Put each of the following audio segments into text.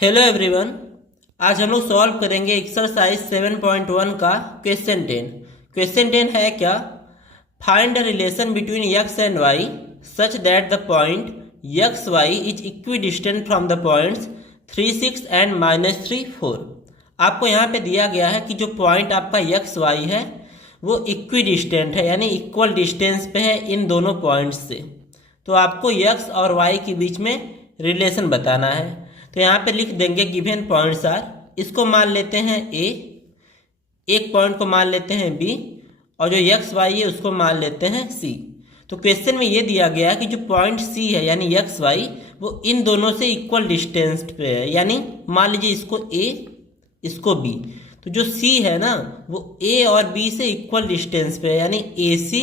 Hello everyone. आज हम लोग सॉल्व करेंगे एक्सरसाइज 7.1 का क्वेश्चन 10। क्वेश्चन 10 है क्या? Find the relation between x and y such that the point x y is equidistant from the points 3 6 and -3 4। आपको यहाँ पे दिया गया है कि जो पॉइंट आपका एक्स वाई है वो इक्वी डिस्टेंट है, यानी इक्वल डिस्टेंस पे है इन दोनों पॉइंट्स से। तो आपको x और y के बीच में रिलेशन बताना है। तो यहाँ पे लिख देंगे गिवन पॉइंट्स आर, इसको मान लेते हैं ए, एक पॉइंट को मान लेते हैं बी, और जो एक्स वाई है उसको मान लेते हैं सी। तो क्वेश्चन में ये दिया गया है कि जो पॉइंट सी है यानी एक्स वाई वो इन दोनों से इक्वल डिस्टेंस पे है, यानी मान लीजिए इसको ए इसको बी। तो जो सी है ना वो ए और बी से इक्वल डिस्टेंस पे है, यानी ए सी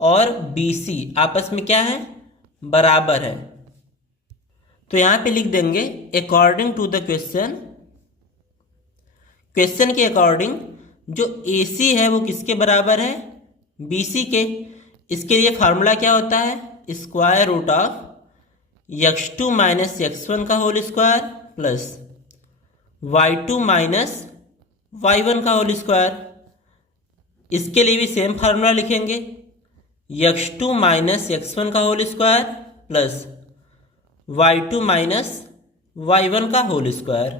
और बी सी आपस में क्या है, बराबर है। तो यहाँ पे लिख देंगे according to the question, question के अकॉर्डिंग जो ए सी है वो किसके बराबर है, बी सी के। इसके लिए फार्मूला क्या होता है, square root of x2 minus x1 का whole square plus y2 minus y1 का होल स्क्वायर। इसके लिए भी सेम फार्मूला लिखेंगे, x2 माइनस x1 का whole square plus y2 minus y1 का होल स्क्वायर।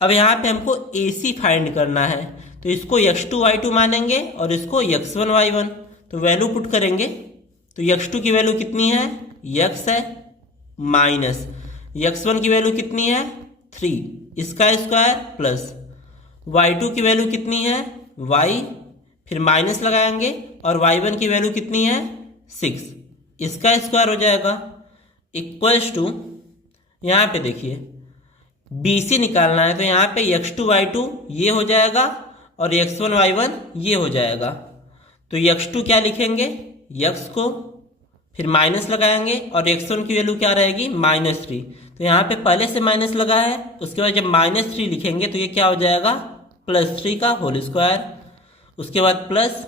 अब यहाँ पे हमको AC फाइंड करना है, तो इसको x2 y2 मानेंगे और इसको x1 y1। तो वैल्यू पुट करेंगे तो x2 की वैल्यू कितनी है, x है, माइनस x1 की वैल्यू कितनी है 3, इसका स्क्वायर प्लस y2 की वैल्यू कितनी है y, फिर माइनस लगाएंगे, और y1 की वैल्यू कितनी है 6, इसका स्क्वायर हो जाएगा इक्वल्स टू, यहाँ पे देखिए BC निकालना है तो यहाँ पे x2 y2 ये हो जाएगा और x1 y1 ये हो जाएगा। तो x2 क्या लिखेंगे, x को, फिर माइनस लगाएंगे और x1 की वैल्यू क्या रहेगी -3। तो यहाँ पे पहले से माइनस लगा है, उसके बाद जब -3 लिखेंगे तो ये क्या हो जाएगा +3 का होल स्क्वायर। उसके बाद प्लस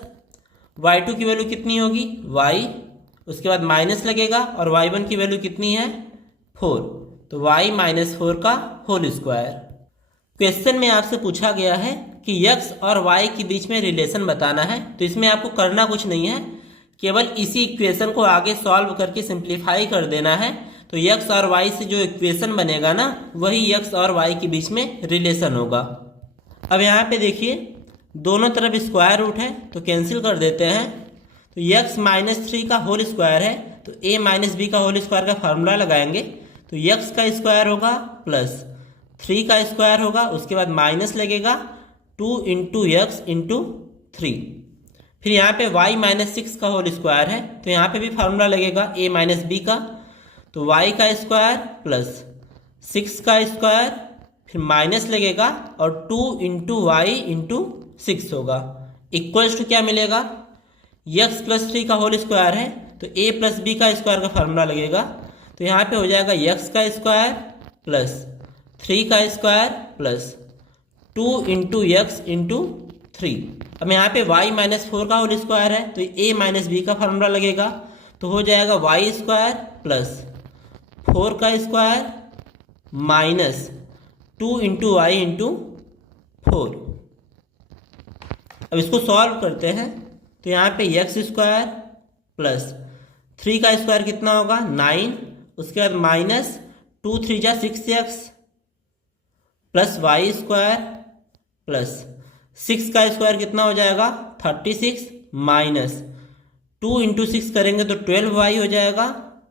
y2 की वैल्यू कितनी होगी y, उसके बाद माइनस लगेगा और y1 की वैल्यू कितनी है 4, तो y माइनस 4 का होल स्क्वायर। क्वेश्चन में आपसे पूछा गया है कि x और y के बीच में रिलेशन बताना है। तो इसमें आपको करना कुछ नहीं है, केवल इसी इक्वेशन को आगे सॉल्व करके सिंप्लीफाई कर देना है। तो x और y से जो इक्वेशन बनेगा ना वही x और y के बीच में रिलेशन होगा। अब यहाँ पे देखिए दोनों तरफ स्क्वायर रूट है तो कैंसिल कर देते हैं। तो x -3 का होल स्क्वायर है तो a माइनस बी का होल स्क्वायर का फार्मूला लगाएंगे। तो x का स्क्वायर होगा प्लस 3 का स्क्वायर होगा, उसके बाद माइनस लगेगा 2 इंटू एक्स इंटू 3, फिर यहाँ पे y -6 का होल स्क्वायर है तो यहाँ पे भी फार्मूला लगेगा a माइनस बी का। तो y का स्क्वायर प्लस 6 का स्क्वायर, फिर माइनस लगेगा और 2 इंटू वाई इंटू 6 होगा इक्वल्स टू क्या मिलेगा, x प्लस 3 का होल स्क्वायर है तो a प्लस बी का स्क्वायर का फार्मूला लगेगा। तो यहाँ पे हो जाएगा x का स्क्वायर प्लस 3 का square plus 2 into x into 3। अब यहाँ पे y -4 का होल स्क्वायर है तो a माइनस बी का फार्मूला लगेगा। तो हो जाएगा y स्क्वायर प्लस 4 का square minus 2 into y into 4। अब इसको सॉल्व करते हैं तो यहाँ पे x स्क्वायर प्लस 3 का स्क्वायर कितना होगा 9, उसके बाद माइनस 2 3 जा 6x plus Y square plus 6 का स्क्वायर कितना हो जाएगा 36, माइनस 2 इंटू 6 करेंगे तो 12y हो जाएगा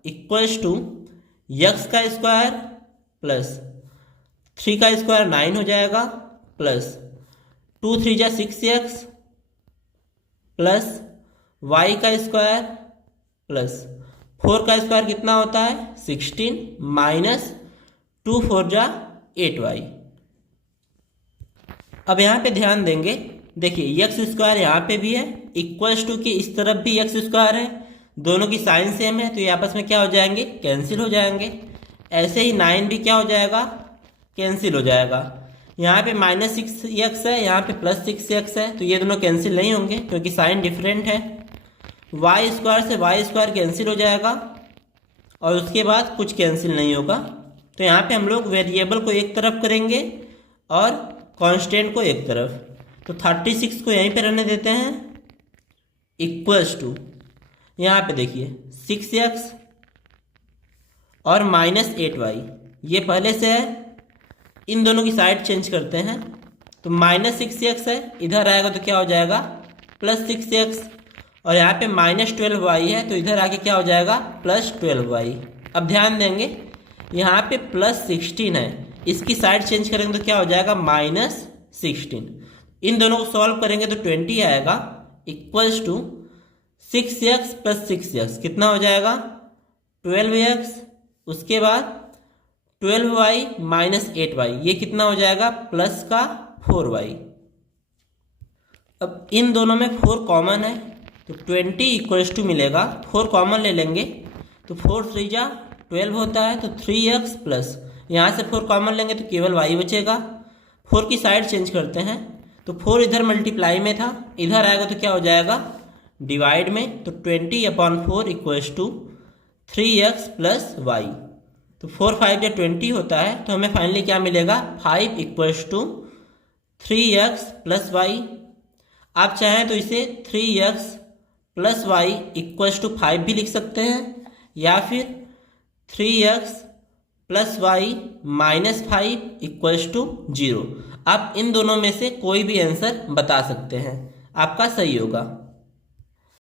इक्वल्स टू x का स्क्वायर प्लस 3 का स्क्वायर 9 हो जाएगा प्लस 2 3 जा 6x प्लस y का स्क्वायर प्लस 4 का स्क्वायर कितना होता है 16, माइनस 2 4 जा 8y। अब यहाँ पे ध्यान देंगे, देखिए x स्क्वायर यहाँ पे भी है इक्वल्स टू के इस तरफ भी x स्क्वायर है, दोनों की साइन सेम है तो ये आपस में क्या हो जाएंगे, कैंसिल हो जाएंगे। ऐसे ही 9 भी क्या हो जाएगा, कैंसिल हो जाएगा। यहाँ पे -6x है, यहाँ पे +6x है तो ये दोनों कैंसिल नहीं होंगे क्योंकि साइन डिफरेंट है। y स्क्वायर से y स्क्वायर कैंसिल हो जाएगा और उसके बाद कुछ कैंसिल नहीं होगा। तो यहाँ पे हम लोग वेरिएबल को एक तरफ करेंगे और कांस्टेंट को एक तरफ। तो 36 को यहीं पे रहने देते हैं, इक्वल्स टू यहाँ पे देखिए 6x और -8y, ये पहले से है। इन दोनों की साइड चेंज करते हैं, तो -6x है, इधर आएगा तो क्या हो जाएगा +6x, और यहाँ पे -12y है, तो इधर आके क्या हो जाएगा +12y। अब ध्यान देंगे यहाँ पे +16 है, इसकी साइड चेंज करेंगे तो क्या हो जाएगा -16। इन दोनों को सॉल्व करेंगे तो 20 आएगा, इक्वल्स टू 6x + 6x कितना हो जाएगा 12x, उसके बाद 12y - 8y, ये कितना हो जाएगा प्लस का 4y। अब इन दोनों में 4 कॉमन है, तो 20 इक्वल्स टू मिलेगा, 4 कॉमन ले लेंगे तो 4 3 जा 12 होता है, तो 3x प्लस यहाँ से 4 कॉमन लेंगे तो केवल y बचेगा। 4 की साइड चेंज करते हैं, तो 4 इधर मल्टीप्लाई में था, इधर आएगा तो क्या हो जाएगा डिवाइड में, तो 20/4 equals to 3x plus y। तो 4 5 या 20 होता है, तो हमें फाइनली क्या मिलेगा 5 equals to 3x plus y। आप चाहें तो इसे 3x plus y equals to 5 भी लिख सकते हैं, या फिर 3x plus y -5 equals to 0। आप इन दोनों में से कोई भी आंसर बता सकते हैं, आपका सही होगा।